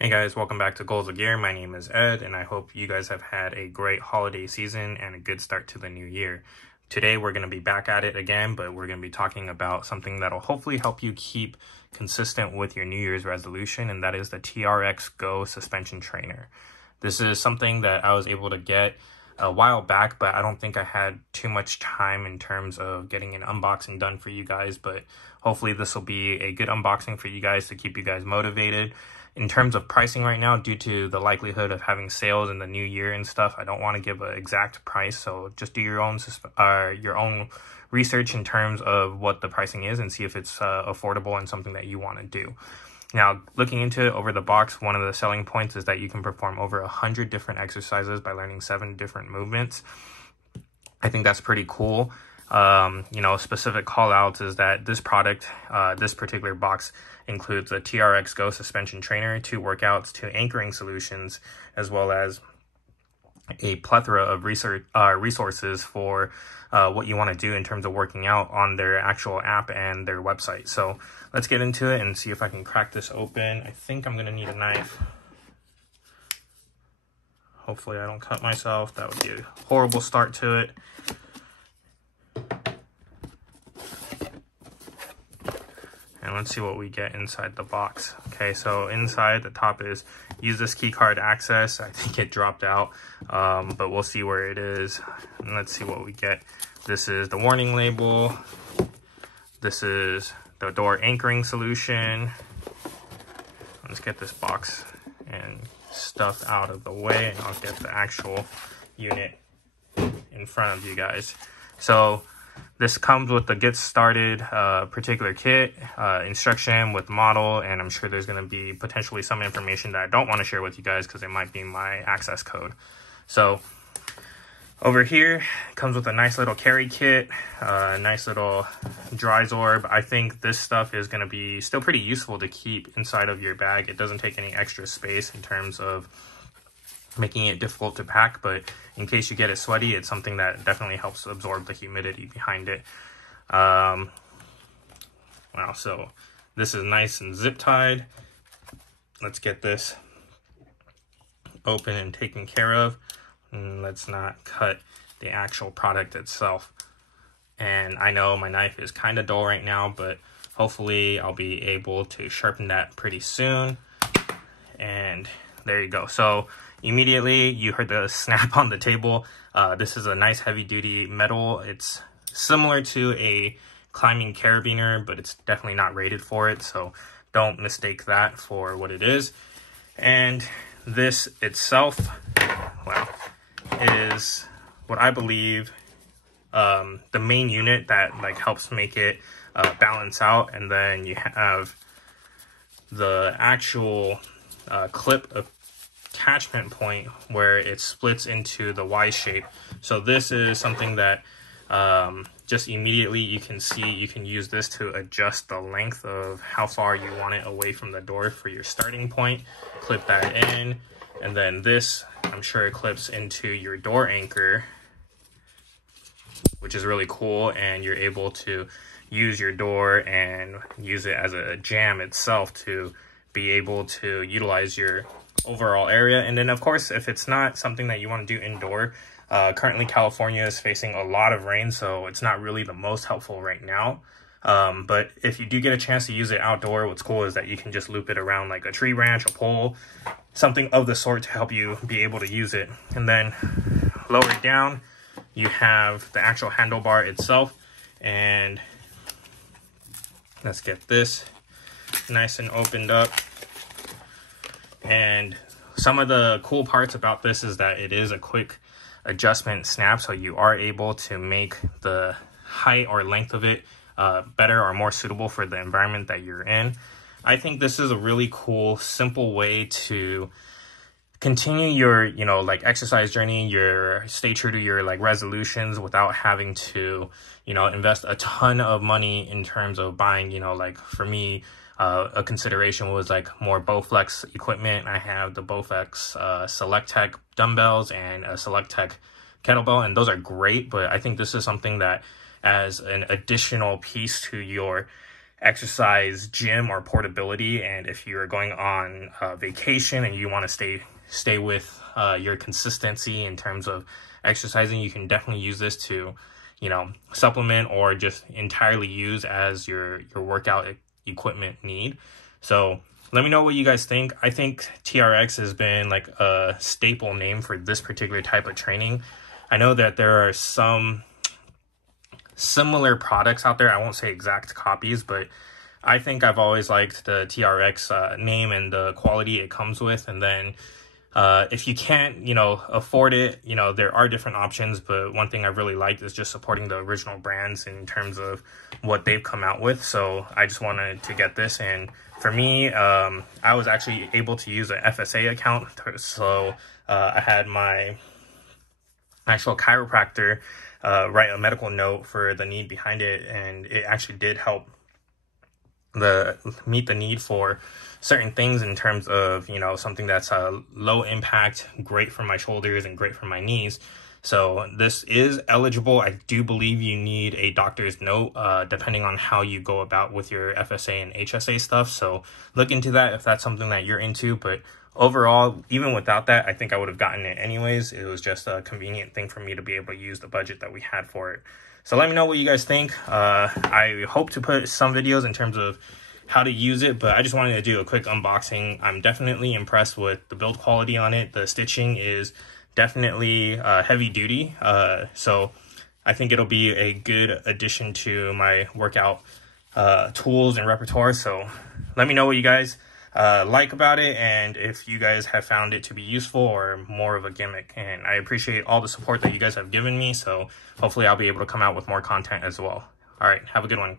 Hey guys, welcome back to Goals of Gear. My name is Ed, and I hope you guys have had a great holiday season and a good start to the new year. Today we're going to be back at it again, but we're going to be talking about something that'll hopefully help you keep consistent with your New Year's resolution, and that is the TRX GO suspension trainer. This is something that I was able to get a while back, but I don't think I had too much time in terms of getting an unboxing done for you guys, but hopefully this will be a good unboxing for you guys to keep you guys motivated. In terms of pricing right now, due to the likelihood of having sales in the new year and stuff, I don't want to give an exact price, so just do your own research in terms of what the pricing is and see if it's affordable and something that you want to do. Now, looking into it over the box, one of the selling points is that you can perform over 100 different exercises by learning 7 different movements. I think that's pretty cool. Specific call outs is that this product, this particular box includes a TRX GO suspension trainer, 2 workouts, 2 anchoring solutions, as well as a plethora of resources for what you want to do in terms of working out on their actual app and their website. So let's get into it and see if I can crack this open. I think I'm going to need a knife. Hopefully I don't cut myself. That would be a horrible start to it. And let's see what we get inside the box. Okay, so inside the top is use this key card access. I think it dropped out, but we'll see where it is. And let's see what we get. This is the warning label. This is the door anchoring solution. Let's get this box and stuff out of the way, and I'll get the actual unit in front of you guys. So this comes with the get started particular kit, instruction with model, and I'm sure there's going to be potentially some information that I don't want to share with you guys because it might be my access code. So over here comes with a nice little carry kit, a nice little dry zorb. I think this stuff is going to be still pretty useful to keep inside of your bag. It doesn't take any extra space in terms of making it difficult to pack, but in case you get it sweaty, it's something that definitely helps absorb the humidity behind it. Wow, so this is nice and zip tied. Let's get this open and taken care of. And let's not cut the actual product itself. And I know my knife is kind of dull right now, but hopefully I'll be able to sharpen that pretty soon. And there you go. So immediately you heard the snap on the table. This is a nice heavy duty metal. It's similar to a climbing carabiner, but it's definitely not rated for it. So don't mistake that for what it is. And this itself, wow, is what I believe the main unit that helps make it balance out. And then you have the actual clip attachment point where it splits into the Y shape. So this is something that just immediately you can see you can use this to adjust the length of how far you want it away from the door for your starting point. Clip that in, and then this, I'm sure it clips into your door anchor, which is really cool, and you're able to use your door and use it as a jam itself to be able to utilize your overall area. And then of course, if it's not something that you want to do indoor, currently California is facing a lot of rain, so it's not really the most helpful right now. But if you do get a chance to use it outdoor, what's cool is that you can just loop it around like a tree branch, a pole, something of the sort to help you be able to use it. And then lower down, you have the actual handlebar itself. And let's get this nice and opened up. And some of the cool parts about this is that it is a quick adjustment snap, so you are able to make the height or length of it better or more suitable for the environment that you're in. I think this is a really cool, simple way to continue your, exercise journey, stay true to your resolutions without having to, invest a ton of money in terms of buying, for me, a consideration was more Bowflex equipment. I have the Bowflex SelectTech dumbbells and a SelectTech kettlebell, and those are great, but I think this is something that as an additional piece to your exercise gym or portability. And if you're going on vacation and you want to stay with your consistency in terms of exercising, you can definitely use this to, you know, supplement or just entirely use as your workout equipment need. So let me know what you guys think. I think TRX has been like a staple name for this particular type of training. I know that there are some similar products out there. I won't say exact copies, but I think I've always liked the TRX name and the quality it comes with. And then if you can't, you know, afford it, you know, there are different options. But one thing I've really liked is just supporting the original brands in terms of what they've come out with. So I just wanted to get this. And for me, I was actually able to use an FSA account. So I had my actual chiropractor write a medical note for the need behind it, and it actually did help meet the need for certain things in terms of, you know, something that's low impact, great for my shoulders and great for my knees. So this is eligible. I do believe you need a doctor's note depending on how you go about with your FSA and HSA stuff. So look into that if that's something that you're into. But overall, even without that, I think I would have gotten it anyways. It was just a convenient thing for me to be able to use the budget that we had for it. So let me know what you guys think. I hope to put some videos in terms of how to use it, but I just wanted to do a quick unboxing. I'm definitely impressed with the build quality on it. The stitching is definitely heavy duty. So I think it'll be a good addition to my workout tools and repertoire. So let me know what you guys like about it, and if you guys have found it to be useful or more of a gimmick. And I appreciate all the support that you guys have given me, so hopefully I'll be able to come out with more content as well. All right, have a good one.